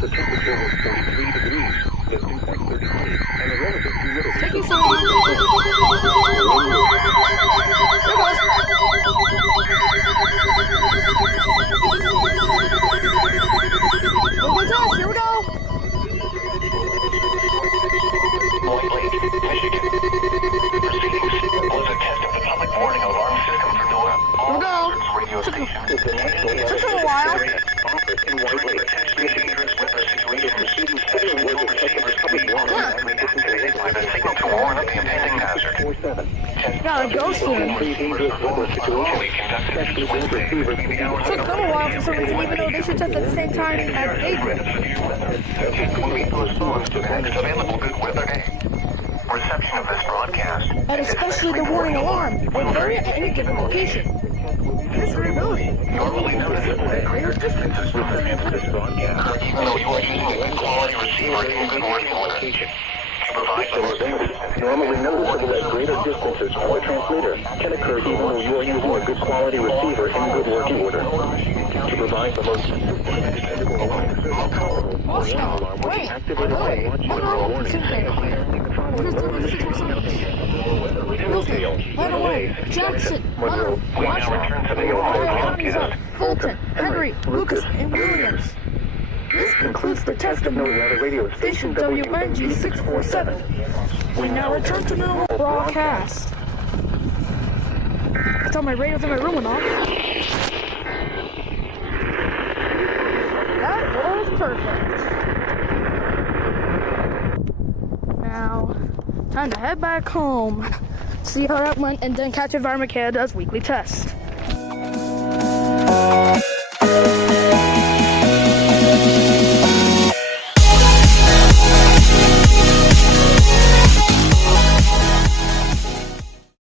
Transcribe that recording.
The temperature was 43 degrees, the dew point 33, and the relative humidity. Taking so long. There goes. What was that? Here we go. Point Lake, Michigan. Proceedings was a test of the public warning alarm system for NOAA. All hazards radio stations. Took a while. During potentially dangerous weather situations, special will receivers will be reactivated by the signal to warn of the impending hazard. Gotta go soon. Took them a while for some reason, even though they should test at the same time as they did. Will be postponed to next available good weather day. Reception of this broadcast. And especially the warning alarm will vary at any given location. This variability. Normally noted at greater distances from the this broadcast. Even though you are using a good quality receiver in good working order. To provide the most Normally noticeable at greater distances from the transmitter can occur even though you are using a good quality receiver in good working order. To provide the most Wait. activated by watching the warning. Wilson, Runaway, Jackson, Hunter, Washington, Fulton, Henry, Lucas, and Williams. This concludes the test of station WNG 647. We now return to normal broadcast. I thought my radios in my room went off. That was perfect. Now, time to head back home, see how that went, and then catch Environment Canada's weekly test.